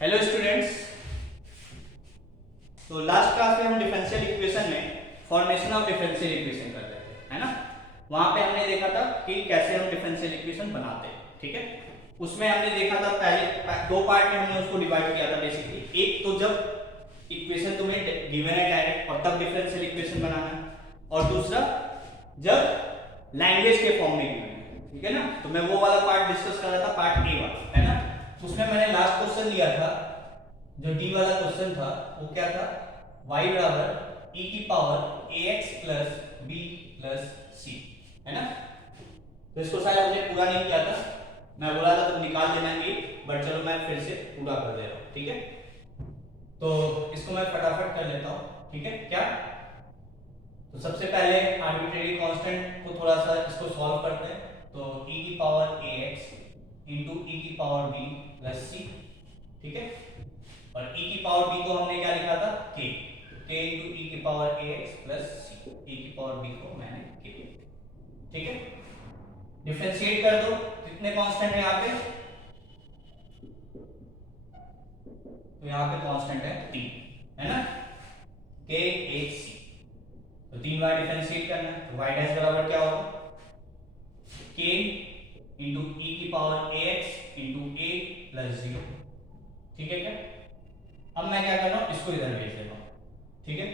Hello students. तो last class में हम डिफरेंशियल इक्वेशन में फॉर्मेशन ऑफ डिफरेंशियल इक्वेशन कर रहे थे, है ना। वहां पे हमने देखा था कि कैसे हम डिफरेंशियल इक्वेशन बनाते हैं, ठीक है। उसमें हमने देखा था पहले दो पार्ट में हमने उसको डिवाइड किया था बेसिकली। एक तो जब इक्वेशन तुम्हें गिवन है डायरेक्ट और तब डिफरेंशियल इक्वेशन बनाना है, और दूसरा जब लैंग्वेज के फॉर्म में गिवन है, ठीक है ना। तो मैं वो वाला पार्ट डिस्कस कर रहा था, पार्ट ए वाला, है ना। उसमें मैंने लास्ट क्वेश्चन लिया था, जो डी वाला क्वेश्चन था, वो क्या था, y बराबर e की power ax plus b plus c, है ना। तो इसको शायद हमने पूरा नहीं किया था, मैं बोला था तुम निकाल देना ये, बट चलो मैं फिर से पूरा कर दे रहा हूँ, ठीक है। तो इसको मैं फटाफट कर लेता हूँ, ठीक है। क्या, तो सबसे पहले आर्बिट्रेरी कांस्टेंट को थोड़ा सा इसको सॉल्व करते हैं। तो e की पावर ax इंटू e की पावर b प्लस c, ठीक है। और e की पावर b को हमने क्या लिखा था, k, k इंटू e की power ax plus c, e की पावर b को मैंने k, ठीक है। डिफरेंशिएट कर दो, कितने कांस्टेंट है यहाँ पे, तो यहाँ पे कांस्टेंट है 3, है ना, k h c। तो 3 बार डिफरेंशिएट करना है, तो y डैश बराबर क्या होगा, k इंटू e की power ax into a plus 0, ठीक है क्या। अब मैं क्या कर रहा हूँ, इसको इधर भेज दे रहा हूँ, ठीक है।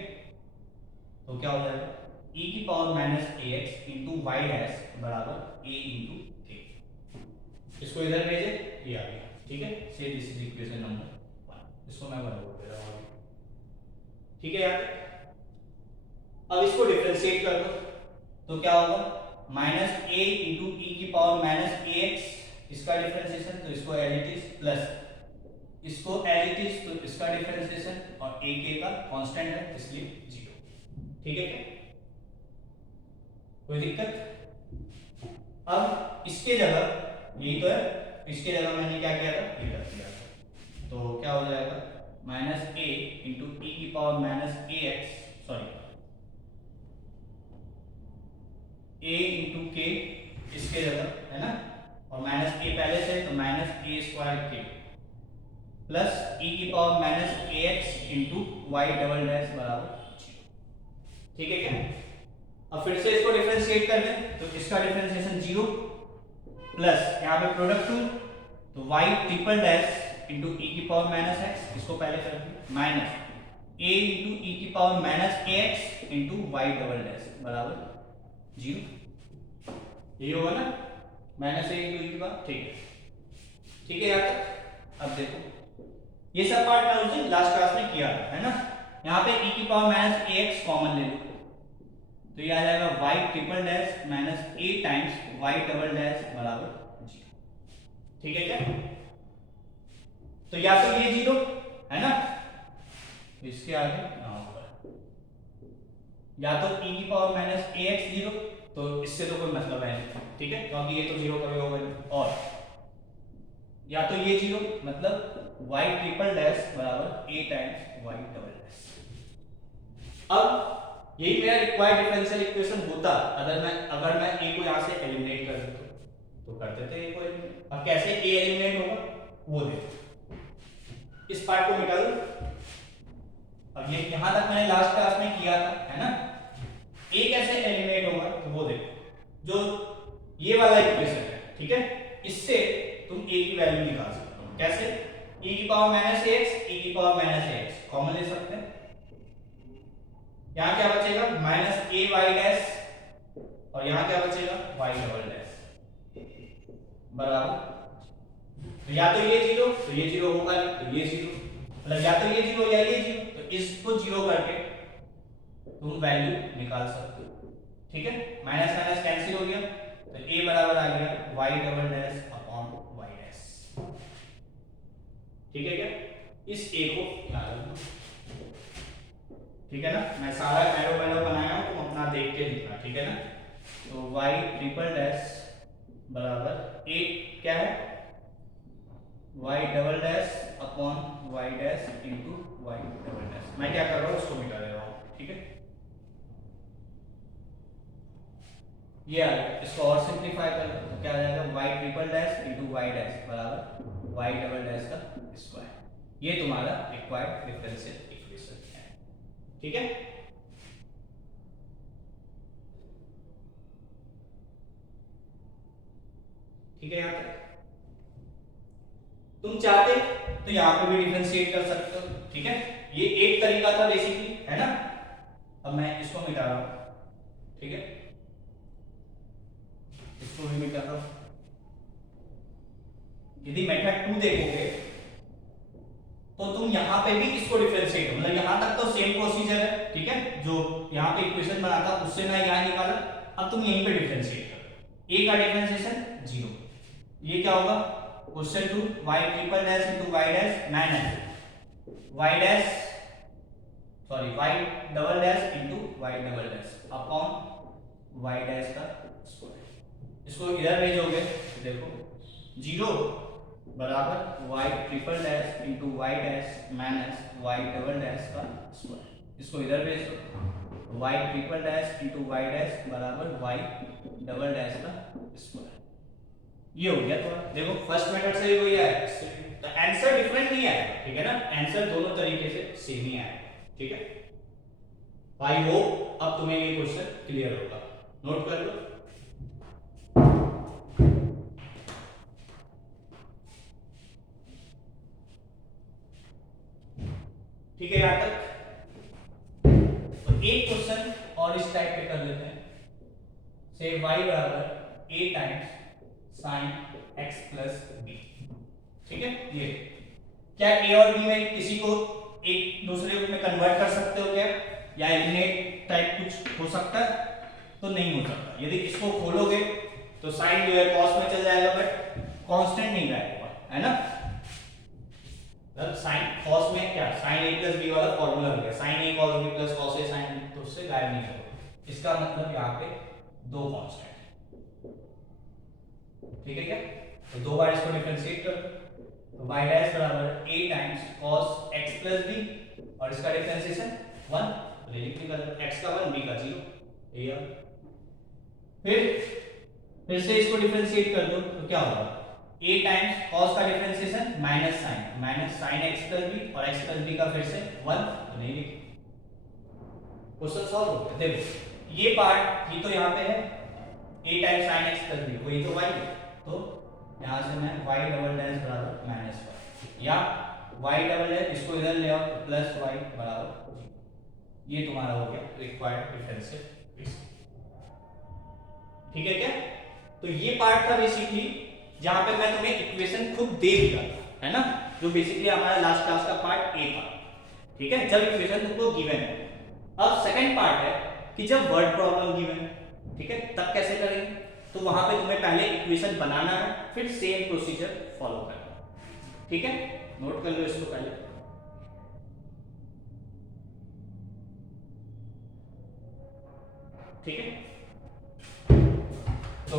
तो क्या हो जाएगा, e की power minus ax into y dash बराबर a इंटू k, इसको इधर भेजे, ये आ गया, ठीक है। से दिस इज इक्वेशन नंबर 1, इसको मैं 1 बोल दे रहा हूँ, ठीक है यार। अब इसको डिफरेंशिएट कर दो, तो क्या होगा, माइनस a इंटू ई की पावर माइनस ax, इसका डिफरेंशिएशन, तो इसको एज इट इज, प्लस इसको एज इट इज, तो इसका डिफरेंशिएशन, और a k का कांस्टेंट है इसलिए 0, ठीक है क्या, कोई दिक्कत। अब इसके जगह यही तो है, इसके जगह मैंने क्या किया था, ये कर दिया, तो क्या हो जाएगा, माइनस a इंटू ई की power minus ax, sorry a into के इसके जगह, है ना, और माइनस a पहले से, तो माइनस a स्क्वायर के प्लस e की power minus ax into y double dash बराबर 0, ठीक है क्या। अब फिर से इसको डिफरेंशिएट कर दें, तो इसका डिफरेंशिएशन 0 प्लस यहाँ पे प्रोडक्ट 2, तो y triple dash into e की पावर माइनस x, इसको पहले कर दिया, माइनस a इंटू ई की power minus ax into y double dash बराबर 0, ये होगा ना, माइनस a इंटू ई की पावर, ठीक है, ठीक है यार तक। अब देखो, ये सब पार्ट मैं उस दिन लास्ट क्लास में किया था, है ना। यहाँ पे e की पावर माइनस ax कॉमन ले लो, तो ये आ जाएगा y triple dash minus a times y double dash बराबर 0, ठीक है क्या। तो या तो ये 0 है ना, तो इसके आगे यहाँ होगा, या तो e की पावर माइनस ax 0, तो इससे तो कोई मतलब है नहीं, ठीक है, क्योंकि ये तो 0 कभी होगा नहीं, और या तो ये 0 मतलब y ट्रिपल डैश बराबर a times y double dash. अब यही मेरा रिक्वायर्ड डिफरेंशियल इक्वेशन होता, अगर मैं a को यहां से एलिमिनेट कर देता तो कर देते a को एलिमिनेट। अब कैसे a एलिमिनेट होगा वो देखो, इस पार्ट को मिटा दो। अब ये यहां तक मैंने लास्ट क्लास में किया था, है ना। a कैसे एलिमिनेट होगा तो वो देखो, जो ये वाला इक्वेशन है, ठीक है, इससे तुम a की वैल्यू निकाल सकते हो, कैसे, e की पावर माइनस ax, e की पावर माइनस ax कॉमन ले सकते हैं, यहाँ क्या बचेगा, माइनस a y डैश, और यहाँ क्या बचेगा, y डबल डैश बराबर, तो या तो ये 0, तो ये 0 होगा नहीं, तो ये 0, मतलब या तो ये 0 या ये 0, तो इसको 0 करके तुम वैल्यू निकाल सकते हो, ठीक है। माइनस माइनस कैंसिल हो गया, तो a बराबर आ गया y double dash upon y dash, ठीक है क्या। इस a को याद रखना, ठीक है ना। मैं सारा एरो मैरो बनाया हूं, तुम अपना देख के लिखना, ठीक है ना। तो y ट्रिपल डैश बराबर a क्या है, y double dash upon y dash into y double dash. मैं क्या कर रहा हूँ, उसको मिटा दे रहा हूँ, ठीक है। ये आ गया, इसको और सिंप्लीफाई कर लो, तो क्या आ जाएगा, y triple dash into y dash बराबर y डबल डैश का स्क्वायर, ये तुम्हारा रिक्वायर्ड डिफरेंशियल इक्वेशन है। ठीक है, ठीक है। यहाँ तक तुम चाहते तो यहाँ पे भी डिफरेंशिएट कर सकते हो। ठीक है, ये एक तरीका था बेसिकली, है ना। अब मैं इसको मिटा रहा हूं। ठीक है, इसको भी मिटा रहा हूं। यदि मेथड 2 देखोगे तो तुम यहाँ पे भी इसको डिफरेंशिएट, मतलब यहाँ तक तो सेम प्रोसीजर है। ठीक है, जो यहाँ पे इक्वेशन बना था उससे मैं यहाँ निकाला, अब तुम यहीं पे डिफरेंशिएट करो। ए का डिफरेंशिएशन 0, ये क्या होगा, question 2 y triple dash into y dash minus y dash sorry y double dash into y double dash upon y dash का स्क्वायर। इसको इधर भेजोगे तो देखो 0 बराबर y triple dash into y dash minus y double dash का square. इसको इधर भेज दो, y triple dash into y dash बराबर y डबल डैश का स्क्वायर। ये हो गया। तो देखो फर्स्ट मेथड से भी वही आया, तो आंसर डिफरेंट नहीं आया। ठीक है ना, आंसर दोनों तरीके से सेम ही आया। ठीक है, आई होप अब तुम्हें ये क्वेश्चन क्लियर होगा। नोट कर लो। ठीक है, यहां तक तो एक क्वेश्चन और इस टाइप पे कर लेते हैं। से y बराबर a times sine x plus b. ठीक है, ये क्या a और b में किसी को एक दूसरे में कन्वर्ट कर सकते हो क्या, या एलिमिनेट टाइप कुछ हो सकता है, तो नहीं हो सकता। यदि इसको खोलोगे तो साइन जो है कॉस में चल जाएगा, बट कांस्टेंट नहीं रहेगा, है ना। मतलब साइन कॉस में क्या, साइन a प्लस बी वाला फॉर्मूला हो गया, sine a cos b plus cos a sin b, तो उससे गायब नहीं होगा। इसका मतलब यहाँ पे दो कांस्टेंट। ठीक है क्या, तो दो बार इसको डिफरेंशिएट कर तो y डैश बराबर a times cos x plus b, और इसका डिफरेंशिएशन 1, तो लिख निकल x का 1 b का 0, ये। फिर से इसको डिफरेंशिएट कर दो तो क्या होगा, a टाइम्स cos का differentiation minus sin x plus b, और x प्लस b का फिर से 1, तो नहीं लिखे। क्वेश्चन सॉल्व हो गया। देखो ये पार्ट ही तो यहाँ पे है, a times sin x plus b, वही तो y है, तो यहाँ से मैं y डबल डैश बराबर माइनस y, या y डबल डैश इसको इधर ले आओ तो प्लस y बराबर 0। ये तुम्हारा हो गया रिक्वायर्ड डिफरेंशियल इक्वेशन। ठीक है क्या, तो ये पार्ट था बेसिकली जहां पे मैं तुम्हें इक्वेशन खुद दे दिया था, है ना, जो बेसिकली हमारा लास्ट क्लास का पार्ट ए था। ठीक है, जब इक्वेशन तुमको गिवन है। अब सेकंड पार्ट है कि जब वर्ड प्रॉब्लम गिवन है, ठीक है, तब कैसे करेंगे। तो वहां पे तुम्हें पहले इक्वेशन बनाना है, फिर सेम प्रोसीजर फॉलो करना है। ठीक है, नोट कर लो इसको पहले। ठीक है, तो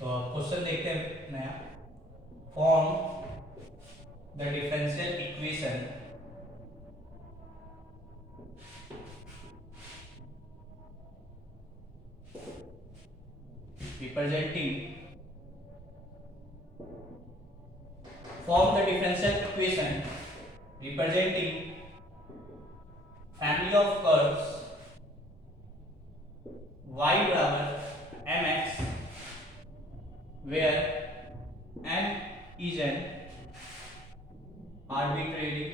क्वेश्चन देखते हैं नया। Form the differential equation representing family of curves y बराबर mx where m is an arbitrary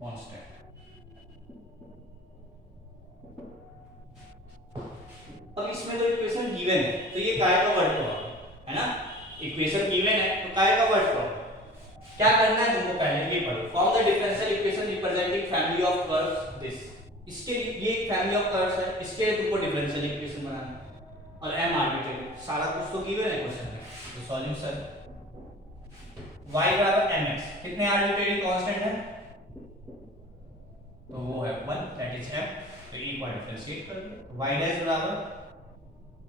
constant। अब इसमें तो इक्वेशन गिवन है, तो ये काय का वर्ड प्रॉब्लम है ना। इक्वेशन गिवन है तो काय का वर्ड प्रॉब्लम। क्या करना है तुमको, पहले ये पढ़ो। Form the differential equation representing family of curves this. इसके लिए ये फैमिली ऑफ कर्व्स है, इसके लिए तुमको डिफरेंशियल इक्वेशन बनाना है, और m आर्बिट्रेरी, सारा कुछ तो गिवन है क्वेश्चन में। तो सॉल्यूशन y बराबर mx, कितने आर्बिट्रेरी कांस्टेंट है, तो वो है 1, दैट इज m। तो e को डिफरेंशिएट कर दो, y डैश बराबर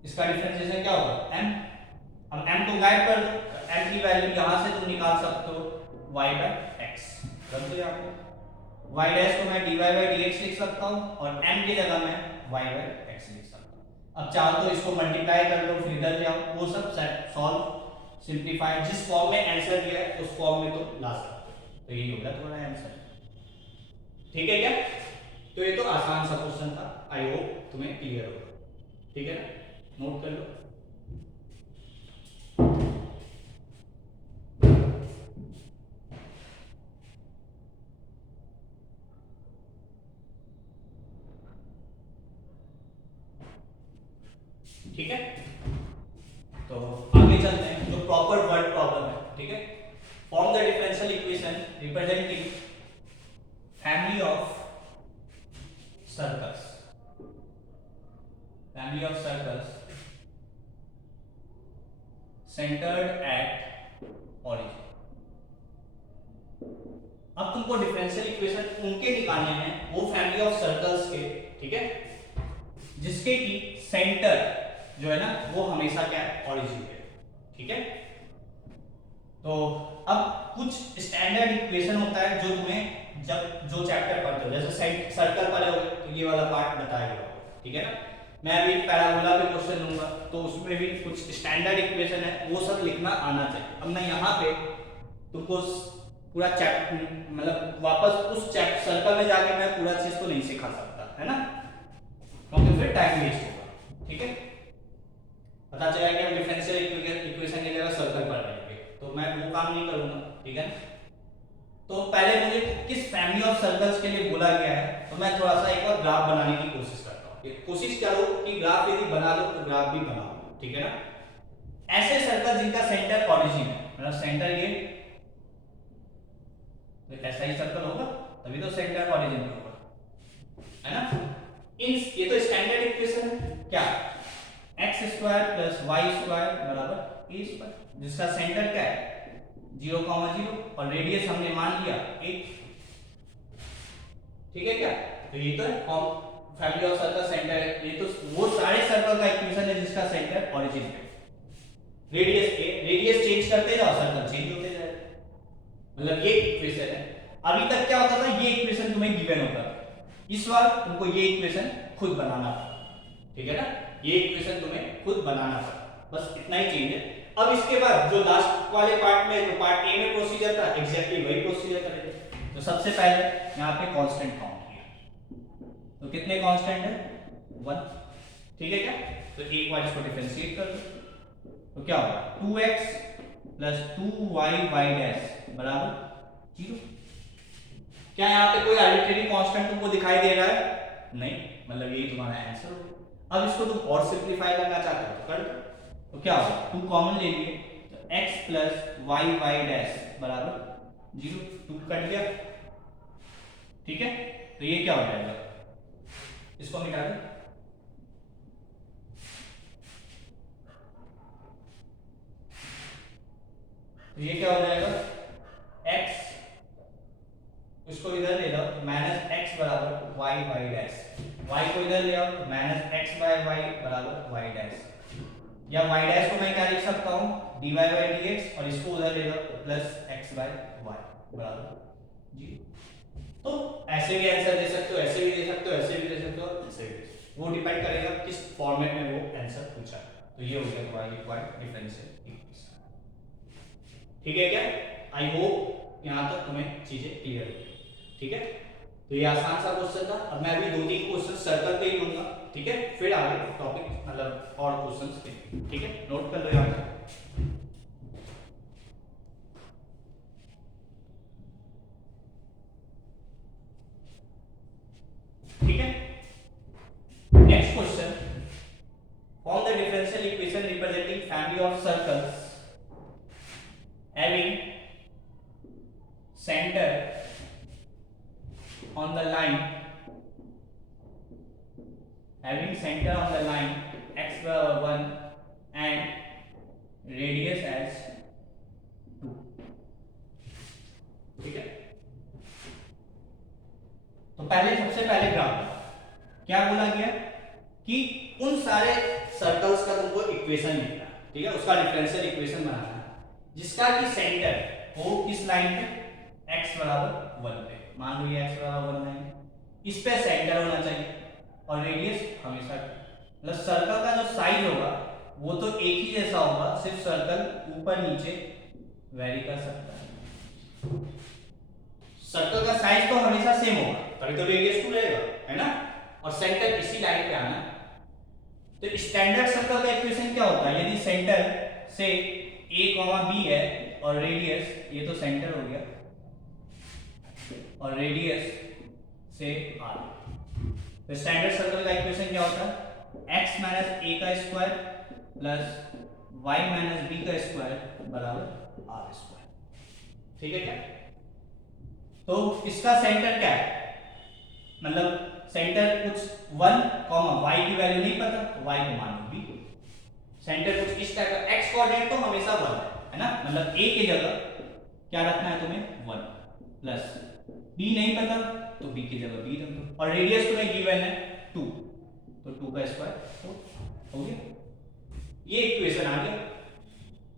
इसका डिफरेंशिएशन क्या होगा, m। अब m को गायब कर दो, तो m की वैल्यू यहां से तुम निकाल सकते हो y बाय x। रख दो यहां पे y डैश को मैं dy बाय dx लिख सकता हूं, और m की जगह मैं y बाय x लिख सकता हूं। अब चाहो तो इसको मल्टीप्लाई कर लो, फिर इधर ले आओ, वो सब सॉल्व सिंप्लीफाई जिस फॉर्म में आंसर दिया है उस फॉर्म में तो ला सकते हो। तो यही होगा तुम्हारा आंसर। ठीक है क्या? तो ये तो आसान सा क्वेश्चन था, आई होप तुम्हें क्लियर होगा। ठीक है ना, नोट कर लो। ठीक है, तो आगे चलते हैं जो प्रॉपर वर्ड प्रॉब्लम है। ठीक है, form the differential equation representing family of circles, family of circles centered at origin. अब तुमको डिफरेंशियल इक्वेशन उनके निकालने हैं, वो फैमिली ऑफ सर्कल्स के, ठीक है, जिसके की सेंटर जो है ना वो हमेशा क्या है, ऑरिजिन पे। ठीक है, तो अब कुछ स्टैंडर्ड इक्वेशन होता है जो तुम्हें जब जो चैप्टर पढ़ते हो, जैसे सर्कल पढ़े हो तो ये वाला पार्ट बताएगा। ठीक है ना, मैं अभी पैराबोला पे क्वेश्चन लूंगा तो उसमें भी कुछ स्टैंडर्ड इक्वेशन है, वो सब लिखना आना चाहिए। अब मैं यहाँ पे तुमको पूरा चैप्टर मतलब वापस उस चैप्टर सर्कल में जाके मैं पूरा चीज तो नहीं सिखा सकता, है ना, क्योंकि फिर टाइम वेस्ट होगा। ठीक है, पता चला कि हम डिफरेंशियल इक्वेशन की जगह सर्कल पढ़ रहे हैं, तो मैं वो काम नहीं करूंगा। ठीक है, तो पहले मुझे किस फैमिली ऑफ सर्कल्स के लिए बोला गया है, तो मैं थोड़ा सा एक बार ग्राफ बनाने की कोशिश करता हूँ। कोशिश करो कि ग्राफ यदि बना लो तो ग्राफ भी बनाओ। ठीक है ना, ऐसे सर्कल जिनका सेंटर ऑरिजिन है, मतलब सेंटर ये तो ऐसा ही सर्कल होगा, तभी तो सेंटर ऑरिजिन होगा, है ना। ये तो स्टैंडर्ड इक्वेशन है, क्या x square plus y square बराबर a स्क्वायर, जिसका सेंटर क्या है 0,0 और रेडियस हमने मान लिया 1। ठीक है क्या, तो ये तो form family of circle centre है, ये तो वो सारे सर्कल का इक्वेशन है जिसका सेंटर ऑरिजिन पे, रेडियस a, रेडियस चेंज करते जाओ सर्कल चेंज होते जाए, मतलब ये इक्वेशन है। अभी तक क्या होता था, ये इक्वेशन तुम्हें गिवन होता था, इस बार तुमको ये इक्वेशन खुद बनाना था। ठीक है ना, ये इक्वेशन तुम्हें खुद बनाना था, बस इतना ही चेंज है। अब इसके बाद जो लास्ट वाले पार्ट में, जो पार्ट ए में प्रोसीजर था, एग्जैक्टली वही प्रोसीजर करेंगे। तो सबसे पहले यहाँ पे कांस्टेंट काउंट किया, तो कितने कांस्टेंट है 1। ठीक है क्या, तो एक बार इसको डिफरेंशिएट कर दो, तो क्या होगा 2x plus 2y y dash बराबर 0। क्या यहाँ पे कोई आर्बिट्रेरी कांस्टेंट तुमको दिखाई दे रहा है? नहीं, मतलब यही तुम्हारा आंसर होगा। अब इसको तुम और सिंपलीफाई करना चाहते हो तो कर दो, तो क्या होगा 2 कॉमन ले लिए, तो x plus y y dash बराबर 0, 2 कट गया। ठीक है, तो ये क्या हो जाएगा, इसको मिटा दो, तो ये क्या हो जाएगा x, इसको इधर ले जाओ तो माइनस एक्स बराबर वाई वाई डैश, y को इधर ले आओ तो माइनस एक्स बाय वाई बराबर वाई डैश, या y डैश को मैं क्या लिख सकता हूँ dy बाई dx, और इसको उधर ले जाओ तो प्लस x बाय वाई बराबर 0। तो ऐसे भी आंसर दे सकते हो, ऐसे भी दे सकते हो, ऐसे भी दे सकते हो, ऐसे भी दे सकते हो, वो डिपेंड करेगा किस फॉर्मेट में वो आंसर पूछा है। तो ये हो गया तुम्हारा रिक्वायर्ड डिफरेंशियल इक्वेशन। ठीक है क्या, आई होप यहाँ तक तुम्हें चीजें क्लियर हो। ठीक है, तो ये आसान सा क्वेश्चन था। अब मैं अभी 2-3 क्वेश्चन सर्कल पे ही लूंगा, ठीक है, फिर आगे टॉपिक मतलब और क्वेश्चंस पे। ठीक है, नोट कर लो यहाँ पे। ठीक है, next question, form the differential equation representing family of circles having center on the line, having center on the line x बराबर 1 and radius as 2। ठीक है, तो पहले सबसे पहले ग्राफ क्या बोला गया कि उन सारे सर्कल्स का तुमको इक्वेशन लिखना है। ठीक है, उसका डिफरेंशियल इक्वेशन बनाना है जिसका कि सेंटर हो किस लाइन पे x बराबर 1 पे, मान लो ये x बराबर 1 लाइन, इस पे सेंटर होना चाहिए और रेडियस हमेशा मतलब सर्कल का जो साइज होगा वो तो एक ही जैसा होगा, सिर्फ सर्कल ऊपर नीचे वेरी कर सकता है। सर्कल का साइज तो हमेशा सेम होगा, तभी तो रेडियस 2 रहेगा, है ना। और सेंटर इसी लाइन पे आना। तो स्टैंडर्ड सर्कल का इक्वेशन क्या होता है, यदि सेंटर से a, b है और रेडियस, ये तो सेंटर हो गया, और रेडियस से r, तो स्टैंडर्ड सर्कल का इक्वेशन क्या होता है, x माइनस a का square plus y minus b का स्क्वायर बराबर r स्क्वायर। ठीक है क्या। तो इसका सेंटर क्या है, मतलब सेंटर कुछ 1, y की वैल्यू नहीं पता तो y को मान लो b। सेंटर कुछ इस टाइप का, x कोऑर्डिनेट तो हमेशा 1 है ना, मतलब a की जगह क्या रखना है तुम्हें 1, प्लस b नहीं पता तो b की जगह b रख दो, और रेडियस तुम्हें गिवन है 2, तो 2 का स्क्वायर हो गया। ये इक्वेशन आ गया।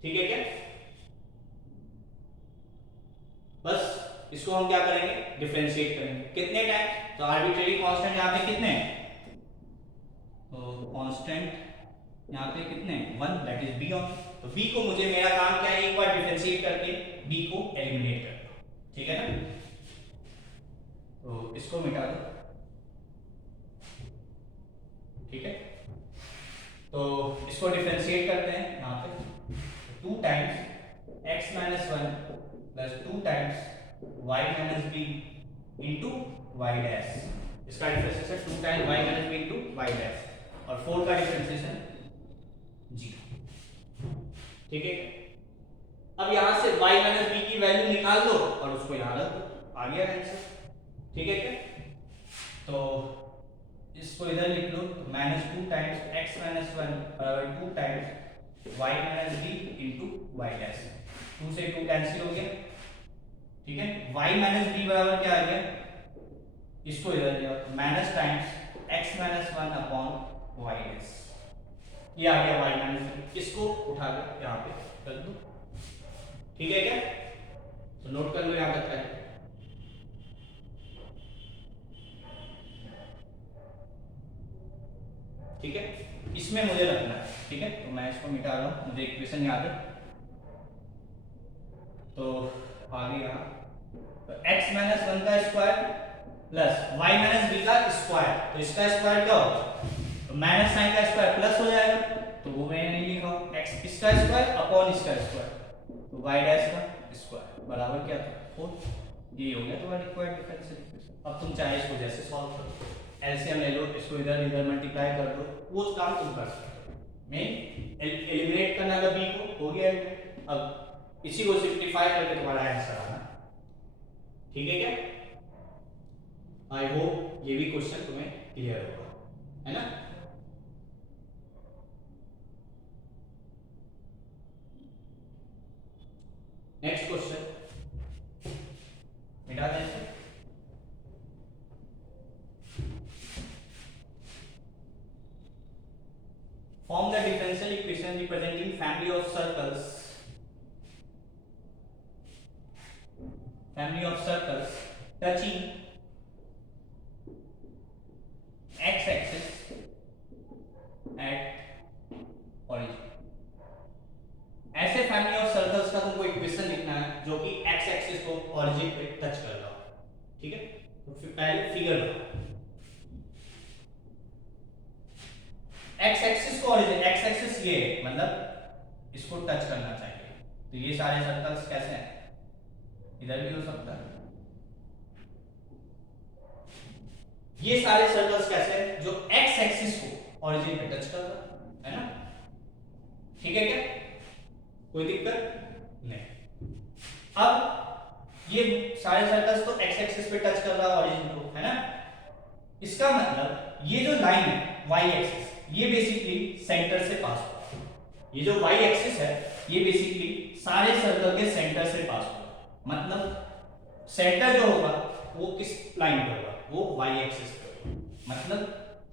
ठीक है क्या। बस इसको हम क्या करेंगे, डिफरेंशिएट करेंगे। कितने टाइम, तो आर्बिट्रेरी कांस्टेंट यहाँ पे कितने हैं, तो कांस्टेंट यहाँ पे कितने 1, दैट इज बी ऑन। तो बी को मुझे, मेरा काम क्या है, एक बार डिफरेंशिएट करके बी को एलिमिनेट करना। ठीक है ना। तो इसको मिटा दो। ठीक है, तो इसको डिफरेंशिएट करते हैं यहाँ पे, 2 टाइम्स x माइनस 1 प्लस 2 times y minus b into y dash. इसका differentiation 2 times y minus b into y dash, और 4 का डिफरेंशिएशन 0। ठीक है, अब यहां से y माइनस b की वैल्यू निकाल दो और उसको यहां रख दो, आ गया आंसर। ठीक है क्या। तो इसको इधर लिख लो, तो -2 टाइम्स x माइनस 1 बराबर 2 times y minus b into y dash. 2 से 2 कैंसिल हो गया। ठीक है, y माइनस b बराबर क्या आ गया, इसको इधर ले आओ, minus times x minus 1 upon y dash. ये आ गया y माइनस b, इसको उठा के यहाँ पे रख दो। ठीक है क्या, तो नोट कर लो यहाँ तक है। ठीक है, इसमें मुझे रखना है। ठीक है, तो मैं इसको मिटा रहा हूँ, मुझे इक्वेशन याद है। तो आगे यहाँ तो x माइनस 1 का square plus y minus b का स्क्वायर, तो इसका स्क्वायर क्या होगा, तो माइनस साइन का स्क्वायर प्लस हो जाएगा, तो वो मैंने नहीं लिखा, x इसका स्क्वायर अपॉन इसका स्क्वायर, तो y डैश का स्क्वायर बराबर क्या था 4। ये हो गया तुम्हारा रिक्वायर्ड डिफरेंशियल इक्वेशन। अब तुम चाहे इसको जैसे सॉल्व करो, एलसीएम ले लो, इसको इधर इधर मल्टीप्लाई कर दो, वो काम तुम कर सकते हो। मैं एलिमिनेट करना था b को, हो गया एलिमिनेट। अब इसी को सिंपलीफाई करके तुम्हारा आंसर आना। ठीक है क्या, आई होप ये भी क्वेश्चन तुम्हें क्लियर होगा, है ना। नेक्स्ट क्वेश्चन मिटा दें। Form the differential equation representing family of circles touching x-axis at origin। ऐसे फैमिली ऑफ सर्कल्स का तुमको इक्वेशन लिखना है जो कि x एक्सिस को ओरिजिन पे टच कर रहा हो। ठीक है, तो फिर पहले फिगर बनाओ। x एक्सिस को ओरिजिन, x एक्सिस ये मतलब इसको टच करना चाहिए, तो ये सारे सर्कल्स कैसे हैं, इधर भी हो सकता है। ये सारे सर्कल्स कैसे हैं, जो x एक्सिस को ओरिजिन पे टच कर रहा है ना। ठीक है क्या, कोई दिक्कत नहीं। अब ये सारे सर्कल्स तो x एक्सिस पे टच कर रहा है ओरिजिन को, है ना। इसका मतलब ये जो लाइन है y एक्सिस, ये बेसिकली सेंटर से पास हो रहा है। ये जो y एक्सिस है ये बेसिकली सारे सर्कल के सेंटर से पास हो रहा है। मतलब सेंटर जो होगा वो किस लाइन पे होगा, वो y एक्सिस पे होगा। मतलब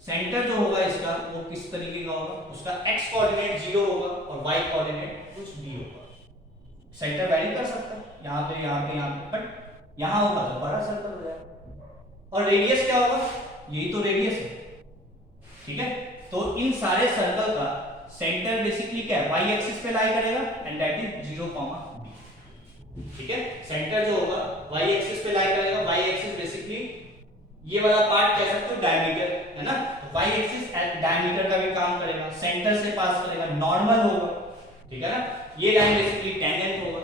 सेंटर जो होगा इसका वो किस तरीके का होगा, उसका x कोऑर्डिनेट 0 होगा और y कोऑर्डिनेट कुछ भी होगा। सेंटर वैरी कर सकता है, यहाँ पे यहाँ पे यहाँ पे, बट यहाँ होगा तो बड़ा सर्कल हो जाएगा। और रेडियस क्या होगा, यही तो रेडियस है। ठीक है, तो इन सारे सर्कल का सेंटर बेसिकली क्या है, वाई एक्सिस पे लाई करेगा एंड दैट इज 0, बी। ठीक है, सेंटर जो होगा वाई एक्सिस पे लाई करेगा। वाई एक्सिस बेसिकली ये वाला पार्ट कह सकते हो डायमीटर है ना, वाई एक्सिस डायमीटर का भी काम करेगा, सेंटर से पास करेगा, नॉर्मल होगा। ठीक है ना, ये लाइन बेसिकली टेंजेंट होगा।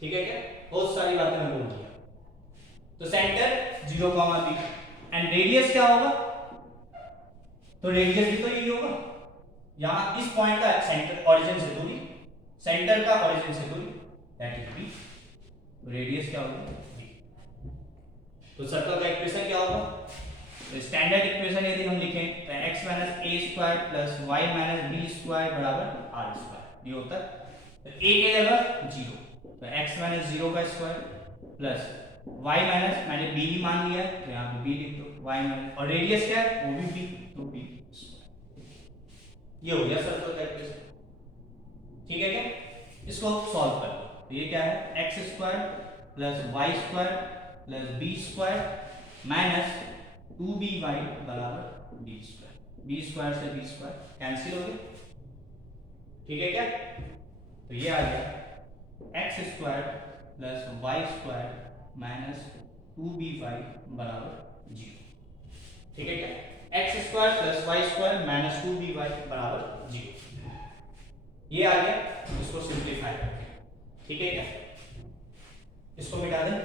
ठीक है क्या, बहुत सारी बातें मैं बोल दिया। तो सेंटर 0, बी एंड रेडियस क्या होगा, तो रेडियस भी तो यही होगा। यहां इस पॉइंट का सेंटर ओरिजिन से दूरी, सेंटर का ओरिजिन से दूरी दैट इज बी, तो रेडियस क्या होगा बी। तो सर्कल का इक्वेशन क्या होगा, तो स्टैंडर्ड इक्वेशन यदि हम लिखें तो x minus a square plus y minus b square बराबर आर स्क्वायर, ये होता है। तो a की जगह 0, तो x माइनस 0 का स्क्वायर प्लस y माइनस, मैंने b ही मान लिया है तो यहाँ पे b लिख दो, y माइनस, और रेडियस क्या है वो भी b, तो b स्क्वायर। ये हो गया सर्कल का इक्वेशन। ठीक है क्या, इसको सॉल्व कर लो। तो ये क्या है, x square plus y square plus b square minus 2by बराबर बी स्क्वायर, बी स्क्वायर से बी स्क्वायर कैंसिल हो गया। ठीक है क्या, तो ये आ गया x square plus y square minus 2by बराबर 0। ठीक है क्या, x square plus y square minus 2by बराबर 0, ये आ गया। इसको सिंप्लीफाई करते हैं। ठीक है क्या, इसको मिटा दें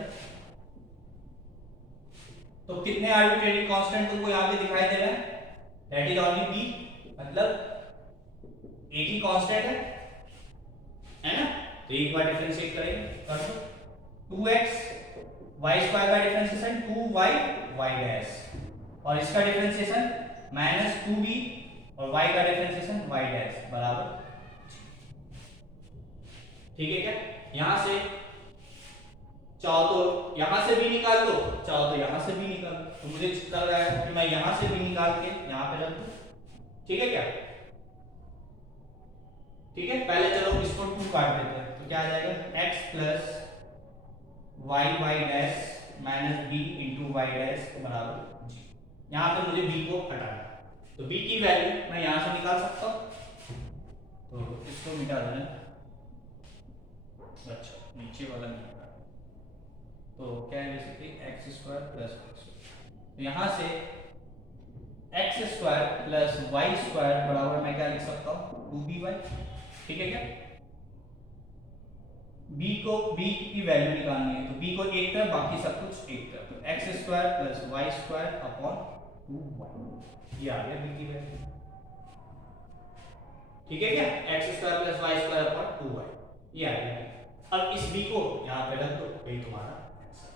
तो कितने आर्बिट्रेरी कांस्टेंट तुमको यहाँ पे दिखाई दे रहा है, दैट इज ओनली बी, मतलब एक ही कांस्टेंट है ना। तो एक बार डिफरेंशिएट करेंगे, कर दो 2x y स्क्वायर का डिफरेंशिएशन 2y y डैश, और इसका डिफरेंशिएशन माइनस 2b और y का डिफरेंशिएशन y डैश बराबर। ठीक है क्या, यहां से चाहो तो यहां से भी निकाल लो, चाहो तो यहां से भी निकाल लो। तो मुझे लग रहा है कि मैं यहां से भी निकाल के यहां पे रख दूं। ठीक है क्या, ठीक है, पहले चलो इसको 2 काट देते हैं, तो क्या आ जाएगा x plus y y dash minus b into y dash बराबर 0। यहां पे मुझे b को हटाना है, तो b की वैल्यू मैं यहां से निकाल सकता हूं, तो इसको मिटा देना। अच्छा, नीचे वाला नहीं, तो क्या है basically x square plus y square, तो यहाँ से x square plus y square बराबर मैं क्या लिख सकता हूँ 2by। ठीक है क्या, b की वैल्यू निकालनी है, तो b को एक तरफ, बाकी सब कुछ एक तरफ, तो x square plus y square upon 2y, ये आ गया b की वैल्यू। ठीक है क्या, x square plus y square upon 2y, ये आ गया। अब इस b को यहाँ पे रख दो, यही तुम्हारा आंसर।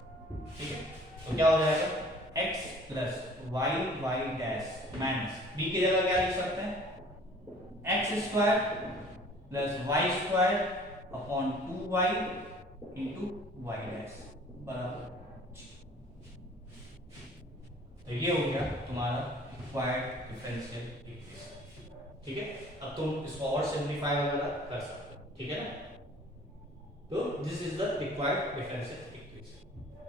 ठीक है, तो क्या हो जाएगा x plus y y dash minus b की जगह क्या लिख सकते हैं x square plus y square upon 2y into y dash बराबर 0। तो ये हो गया तुम्हारा रिक्वायर्ड डिफरेंशियल इक्वेशन। ठीक है, अब तुम इसको और सिंप्लीफाई वगैरह कर सकते हो। ठीक है ना, तो this is the required differential equation.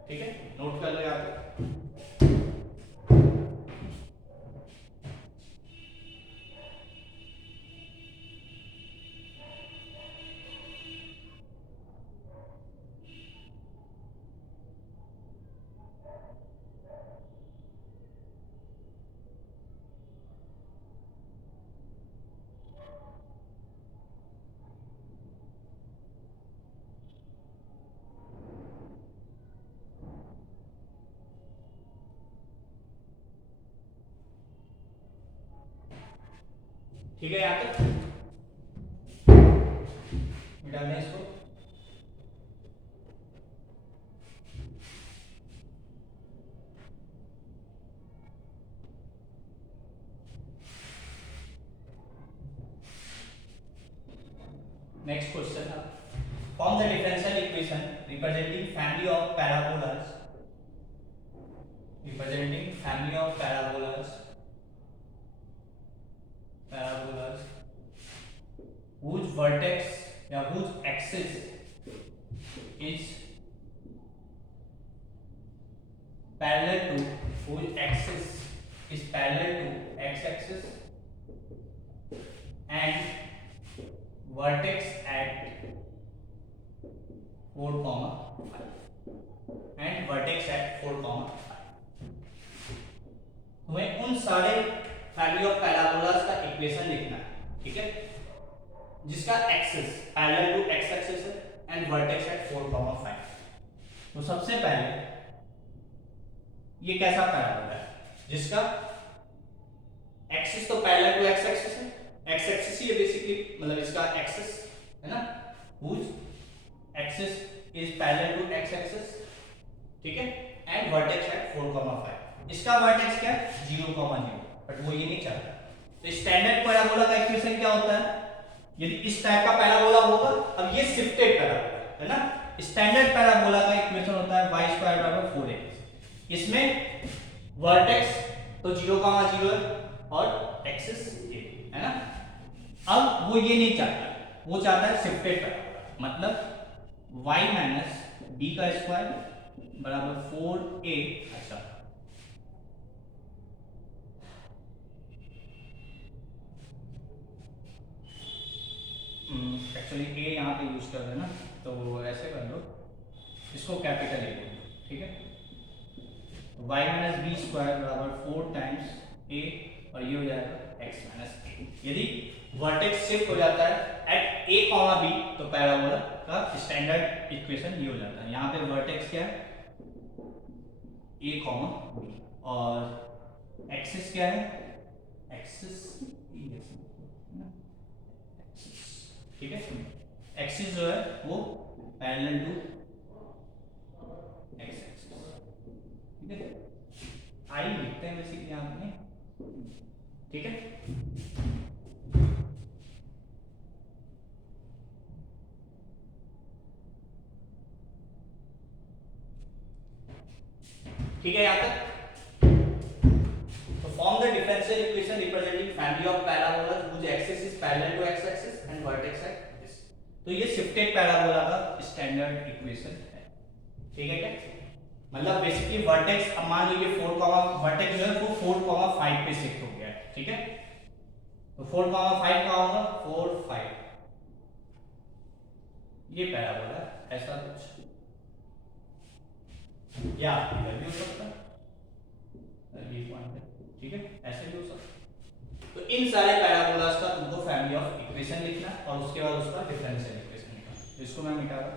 ठीक है, नोट कर लो यहाँ पे। ठीक है, यहाँ तक मिटा दें इसको। Next question, form the differential equation representing family of parabolas, representing family of parabolas whose vertex या whose axis is parallel to x axis and vertex at 4, 5 and vertex at 4, 5. तुम्हें उन सारे फैमिली ऑफ पैराबोलास का equation लिखना है, ठीक है, जिसका axis parallel to x axis है एंड वर्टेक्स एट 4, 5. तो सबसे पहले ये कैसा पैराबोला है जिसका एक्सिस तो पैरेलल टू एक्स एक्सिस है, एक्स एक्सिस ही है बेसिकली, मतलब इसका एक्सिस है ना, whose axis is parallel to x axis, ठीक है, एंड वर्टेक्स एट 4, 5. इसका वर्टेक्स क्या है 0, 0, बट वो ये नहीं चाहता. तो स्टैंडर्ड पैराबोला का इक्वेशन क्या होता है, यदि इस टाइप का पैराबोला होगा, अब ये शिफ्टेड पैराबोला है ना, स्टैंडर्ड पैराबोला का इक्वेशन होता है y² 4x. इसमें वर्टेक्स तो 0, 0 है और एक्सिस ये है ना. अब वो ये नहीं चाहता, वो चाहता है शिफ्टेड पैराबोला, मतलब y - b² बराबर 4a. अच्छा, एक्चुअली ए यहाँ पे यूज कर रहे हैं ना, तो ऐसे कर लो, इसको कैपिटल ए बोल दो, ठीक है. y - b² बराबर 4 टाइम्स a और ये हो जाएगा x - a. यदि वर्टेक्स शिफ्ट हो जाता है एट a, b, तो पैराबोला का स्टैंडर्ड इक्वेशन ये हो जाता है. यहाँ पे वर्टेक्स क्या है a, b और एक्सिस क्या है, एक्सिस, ठीक है, एक्सिस जो है वो पैरेलल टू एक्स एक्सिस, ठीक है, आई लिखते हैं बेसिकली यहाँ पे, ठीक है. ठीक है यहाँ तक. तो form the differential equation representing family of parabolas whose axis is parallel to x axis and vertex at this. तो ये शिफ्टेड पैराबोला का स्टैंडर्ड इक्वेशन है, ठीक है क्या, मतलब बेसिकली वर्टेक्स, अब मान लीजिए 4, वर्टेक्स जो है वो 4, 5 पे शिफ्ट हो गया है, ठीक है. तो 4, 5 का होगा 4, 5, ये पैराबोला ऐसा कुछ, या इधर भी हो सकता है, ये पॉइंट है, ठीक है, ऐसे भी हो सकता है. तो इन सारे पैराबोलास का तुमको फैमिली ऑफ इक्वेशन लिखना और उसके बाद उसका डिफरेंशियल इक्वेशन लिखना. इसको मैं मिटा रहा हूं.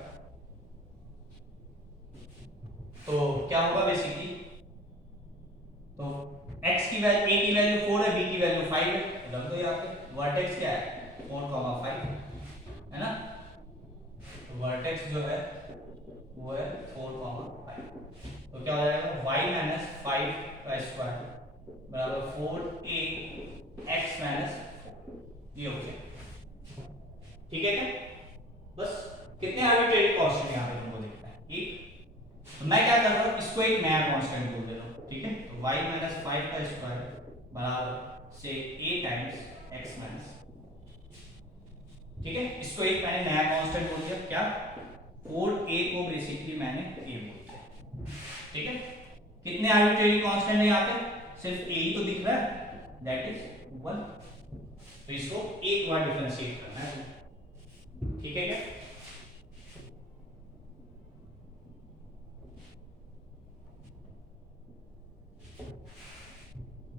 तो क्या होगा बेसिकली, तो x की वैल्यू, a की वैल्यू 4 है, b की वैल्यू 5 है, रख दो यहाँ पे. वर्टेक्स क्या है 4, 5 है ना, तो वर्टेक्स जो है वो है 4, 5. तो क्या हो जाएगा y - 5 का स्क्वायर बराबर 4a x - 4, ये हो गया, ठीक है क्या. बस कितने आर्बिट्रेरी कांस्टेंट यहाँ पे तुमको देखना है, ठीक. तो मैं क्या कर रहा हूँ, इसको एक नया कांस्टेंट बोल दे रहा हूँ, ठीक है. तो y - 5 का स्क्वायर बराबर से a टाइम्स x - 4, ठीक है. इसको एक मैंने नया कांस्टेंट बोल दिया, क्या 4a को बेसिकली मैंने a बोल दिया, ठीक है. कितने आर्बिट्रेरी कांस्टेंट है यहाँ पे, सिर्फ a ही तो दिख रहा है, दैट इज 1. तो इसको एक बार डिफरेंशिएट करना है, ठीक है क्या.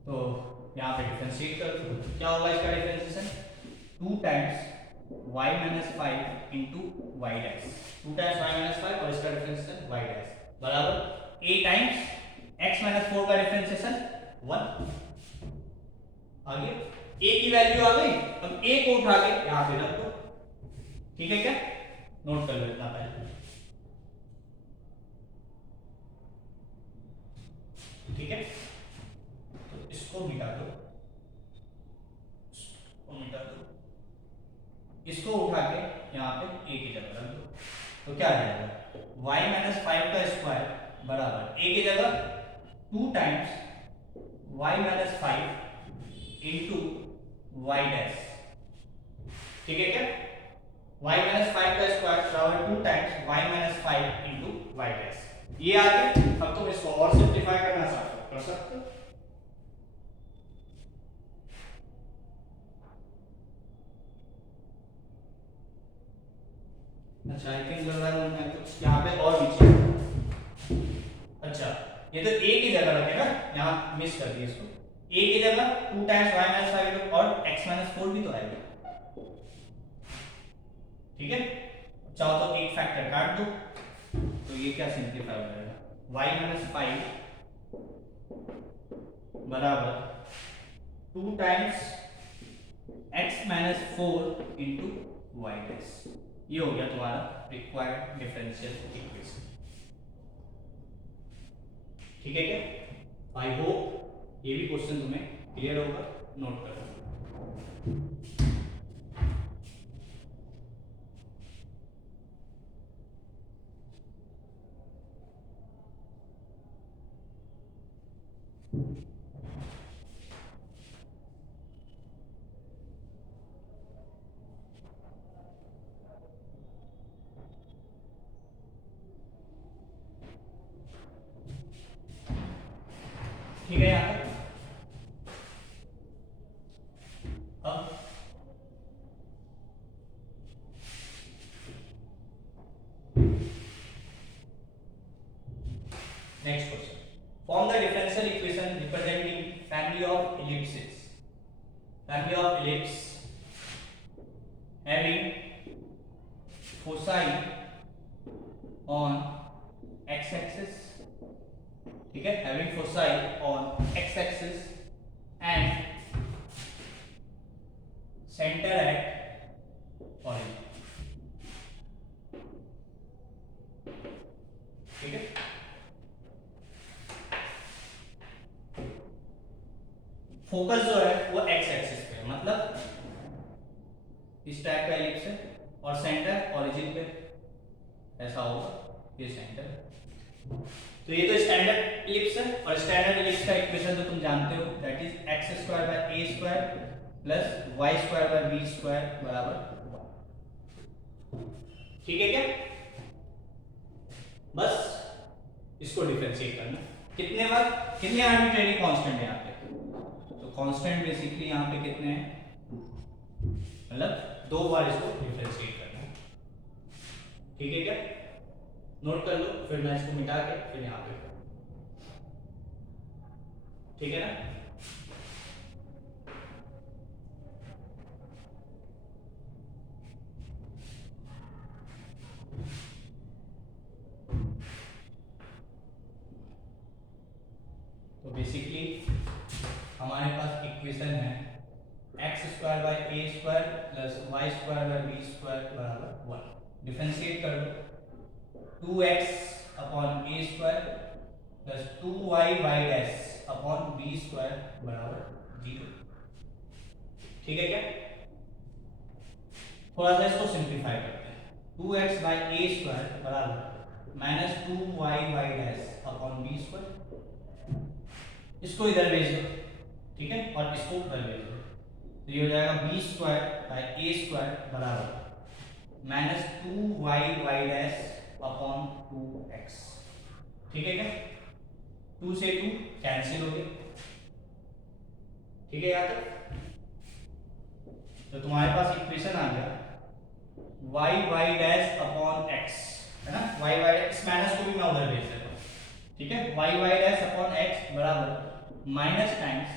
तो यहाँ पे डिफरेंशिएट कर दो, क्या होगा इसका differentiation 2 times y - 5 into y dash, 2 times y - 5 और इसका डिफरेंशिएशन y डैश बराबर a टाइम्स x - 4 का डिफरेंशिएशन 1. आगे a की वैल्यू आ गई, अब a को उठा के यहाँ पे रख दो, ठीक है क्या, नोट कर लो इतना पहले, ठीक है. तो इसको मिटा दो, इसको मिटा दो, इसको उठा के यहाँ पे a की जगह रख दो. तो क्या आ जाएगा y - 5 का स्क्वायर बराबर a की जगह 2 times y - 5 into y dash, ठीक है क्या. y - 5 का स्क्वायर बराबर 2 times y - 5 into y dash, ये आ गया. अब तुम इसको और सिंपलीफाई करना चाहते हो कर सकते हो. अच्छा आई थिंक लग रहा है मैं कुछ यहाँ पे और भी चीज। अच्छा ये तो ए की जगह रखेगा, यहाँ मिस कर दिया इसको। ए की जगह 2 टाइम्स y माइनस 5 और x माइनस 4 भी तो आएगा, ठीक है। चाहो तो एक फैक्टर काट दो, तो ये क्या सिंप्लीफाई हो जाएगा, y माइनस 5 बराबर 2 times x minus 4 into y dash. ये हो गया तुम्हारा रिक्वायर्ड डिफरेंशियल इक्वेशन, ठीक है क्या। आई होप ये भी क्वेश्चन तुम्हें क्लियर होगा, नोट करो। ठीक है यहाँ तक। अब next question, form the differential equation representing family of ellipses, family of ellipse having foci on x axis, ठीक है, having foci on x axis and center at origin, ठीक है। फोकस जो है वो x एक्सिस पे है, मतलब इस टाइप का एलिप्स है, और सेंटर ओरिजिन पे ऐसा होगा, ये सेंटर। तो ये तो स्टैंडर्ड एलिप्स है, और स्टैंडर्ड एलिप्स का इक्वेशन तो तुम जानते हो, that is x square by a square plus y square by b square बराबर, ठीक है क्या। बस इसको डिफरेंशिएट करना, कितने बार, कितने आर्बिट्रेरी कांस्टेंट है यहाँ पे, तो कांस्टेंट बेसिकली यहाँ पे कितने हैं, मतलब 2 बार इसको डिफरेंशिएट करना है, ठीक है क्या। नोट कर लो, फिर मैं इसको मिटा के फिर यहाँ पे, ठीक है ना। तो बेसिकली हमारे पास इक्वेशन है x square by a square plus y square by b square बराबर 1। डिफरेंशिएट कर लो, 2x upon a square plus 2y y dash upon b square बराबर 0, ठीक है क्या। थोड़ा सा इसको सिंप्लीफाई करते हैं, 2x बाय a स्क्वायर बराबर minus 2y y dash upon b square, इसको इधर भेज दो, ठीक है, और इसको उधर भेज दो, तो ये हो जाएगा b square by a square बराबर minus 2y y dash upon 2x, ठीक है क्या। 2 से 2 कैंसिल हो गए, ठीक है यहाँ तक। तो तुम्हारे पास इक्वेशन आ गया y y dash upon x, है ना, y y, इस माइनस को भी मैं उधर भेज देता हूँ, ठीक है, y y dash upon x बराबर minus times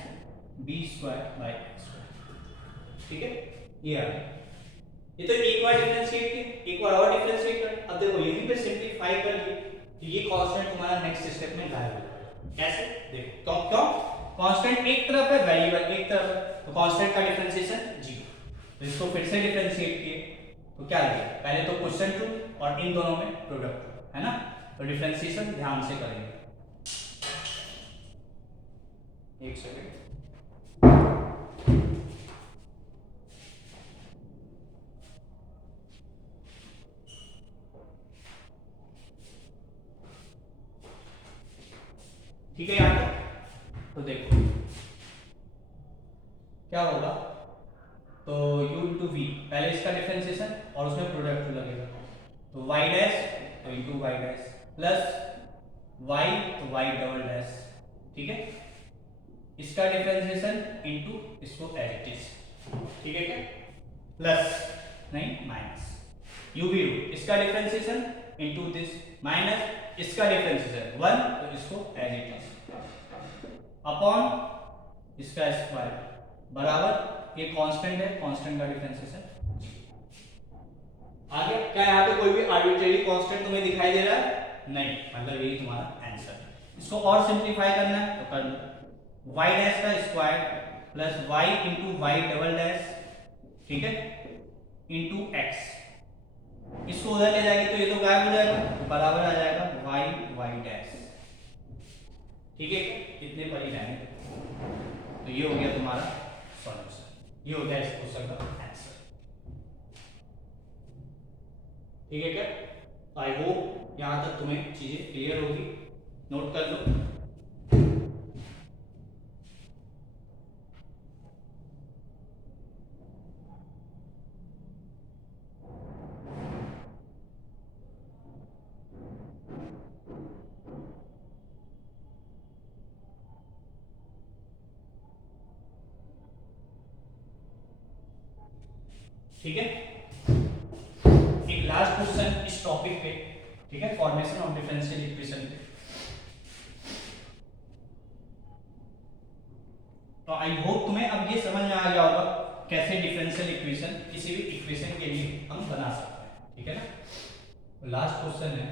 b square bye x square, ठीक है। ये आ गया, ये तो एक बार डिफरेंशिएट किया, एक बार और डिफरेंशिएट कर, अब देखो यहीं पे सिंपलीफाई कर लिए, तो ये कांस्टेंट तुम्हारा नेक्स्ट स्टेप में गायब हो जाएगा। कैसे, देखो क्यों क्यों, कांस्टेंट एक तरफ है, वेरिएबल एक तरफ है, तो कांस्टेंट का डिफरेंशिएशन 0। तो इसको फिर से डिफरेंशिएट किए तो क्या लगे, पहले तो क्वेश्चन टू और इन दोनों में प्रोडक्ट, है ना, तो डिफरेंशिएशन ध्यान से करेंगे। एक सेकंड, ठीक है यहाँ तक। तो देखो क्या होगा, तो u इंटू वी, पहले इसका डिफरेंशिएशन और उसमें प्रोडक्ट लगेगा, तो y डैश तो into y dash plus y तो y डबल डैश, ठीक है, इसका डिफरेंशिएशन इंटू इसको एज इट इज, ठीक है क्या, प्लस नहीं माइनस, u v रूट इसका डिफरेंशिएशन इनटू दिस माइनस इसका डिफरेंशिएशन 1, तो इसको एज इट इज अपॉन इसका स्क्वायर बराबर ये कांस्टेंट है, कांस्टेंट का डिफरेंशिएशन। आगे क्या यहाँ पे कोई भी आर्बिट्रेरी कांस्टेंट तुम्हें दिखाई दे रहा है? नहीं, मतलब यही तुम्हारा आंसर है। इसको और सिंपलीफाई करना है तो कर लो, y डैश का square plus y into y double dash, ठीक है, इंटू x। इसको उधर ले जाएंगे तो ये तो गायब हो जाएगा, तो बराबर आ जाएगा y y डैश, ठीक है, इतने पर ही रहेंगे। तो ये हो गया तुम्हारा सॉल्यूशन, ये हो गया इस क्वेश्चन का आंसर, ठीक है क्या? तो आई होप यहां तक तुम्हें चीजें क्लियर होगी, नोट कर लो। ठीक है, एक लास्ट क्वेश्चन इस टॉपिक पे, ठीक है, फॉर्मेशन ऑफ डिफरेंशियल इक्वेशन पे। तो आई होप तुम्हें अब ये समझ में आ गया होगा कैसे डिफरेंशियल इक्वेशन किसी भी इक्वेशन के लिए हम बना सकते हैं, ठीक है ना। तो लास्ट क्वेश्चन है,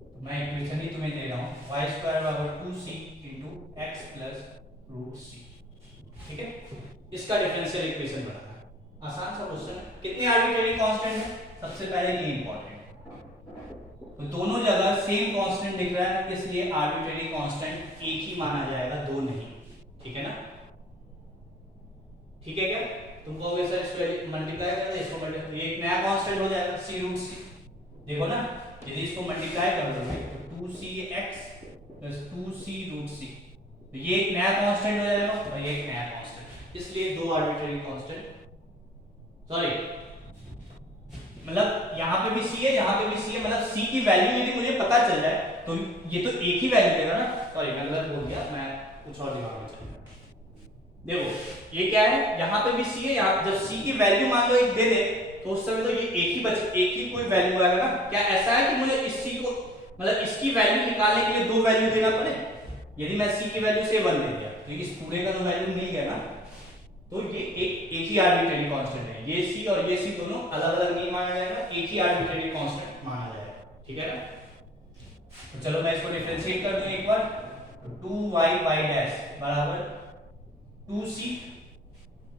तो मैं इक्वेशन ही तुम्हें दे रहा हूँ, y स्क्वायर बराबर 2c into x plus root c, ठीक है, इसका डिफरेंशियल इक्वेशन बनाना है। आसान सा क्वेश्चन है। कितने आर्बिट्रेरी कांस्टेंट है? सबसे पहले ये इंपॉर्टेंट, तो दोनों जगह सेम कांस्टेंट दिख रहा है, इसलिए आर्बिट्रेरी कांस्टेंट एक ही माना जाएगा, दो नहीं, ठीक है ना। ठीक है क्या? तुम कहोगे सर इसको मल्टीप्लाई कर दे, इसको मल्टीप्लाई, ये एक नया कांस्टेंट हो जाएगा c रूट c। देखो ना, यदि इसको मल्टीप्लाई कर दोगे तो 2cx plus 2c root c, तो ये एक नया कांस्टेंट हो जाएगा और ये एक नया कांस्टेंट, इसलिए दो आर्बिट्रेरी कांस्टेंट, सॉरी मतलब यहाँ पे भी c है, यहाँ पे भी c है, मतलब c की वैल्यू यदि मुझे पता चल जाए तो ये तो एक ही वैल्यू देगा ना। सॉरी मैं गलत बोल गया, मैं कुछ और दिमाग में चल गया। देखो ये क्या है, यहाँ पे भी c है, यहाँ जब c की वैल्यू मान लो एक दे दे तो उस समय तो ये एक ही कोई वैल्यू आएगा ना। क्या ऐसा है कि मुझे इस c को मतलब इसकी वैल्यू निकालने के लिए दो वैल्यू देना पड़े? यदि मैं c की वैल्यू से 1 दे दिया तो इस पूरे का तो वैल्यू मिल गया ना, तो ये एक ही आर्बिट्रेरी कांस्टेंट है, ये c और ये c दोनों अलग अलग नहीं माना जाएगा, एक ही आर्बिट्रेरी कांस्टेंट माना जाएगा, ठीक है ना। तो चलो मैं इसको डिफरेंशिएट कर दूं एक बार, तो 2y डैश बराबर 2c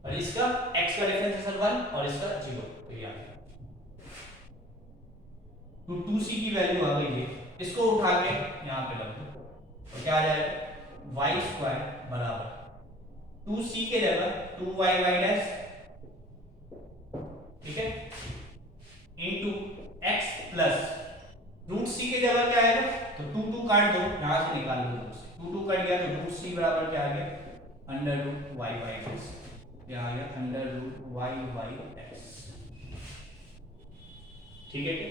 और इसका x का डिफरेंशिएशन 1 और इसका 0, तो ये आ गया। तो 2c की वैल्यू आ गई है, इसको उठा के यहां पे रख दो, तो क्या आ जाएगा y स्क्वायर बराबर 2c के जगह 2y डैश, ठीक है, into x plus root c के जगह क्या आएगा, तो 2 काट दो, यहां से निकाल लो, 2 कट गया तो रूट c बराबर क्या आ गया, अंडर रूट y डैश, यह आ गया अंडर रूट y डैश, ठीक है क्या?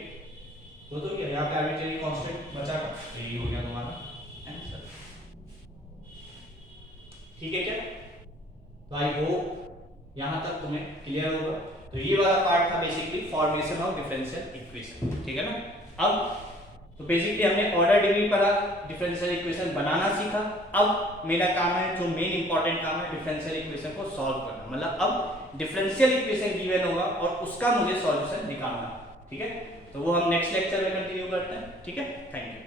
तो क्या यहाँ पे आर्बिट्रेरी कांस्टेंट बचा था, तो यही हो गया तुम्हारा आंसर, ठीक है क्या? तो आई होप यहां तक तुम्हें क्लियर होगा। तो ये वाला पार्ट था basically formation of differential equation, ठीक है ना। अब तो बेसिकली हमने ऑर्डर डिग्री पढ़ा, डिफरेंशियल इक्वेशन बनाना सीखा। अब मेरा काम है, जो मेन इंपॉर्टेंट काम है, डिफरेंशियल इक्वेशन को सॉल्व करना। मतलब अब डिफरेंशियल इक्वेशन गिवन होगा और उसका मुझे सॉल्यूशन निकालना, ठीक है। तो वो हम नेक्स्ट लेक्चर में कंटिन्यू करते हैं, ठीक है। Thank you.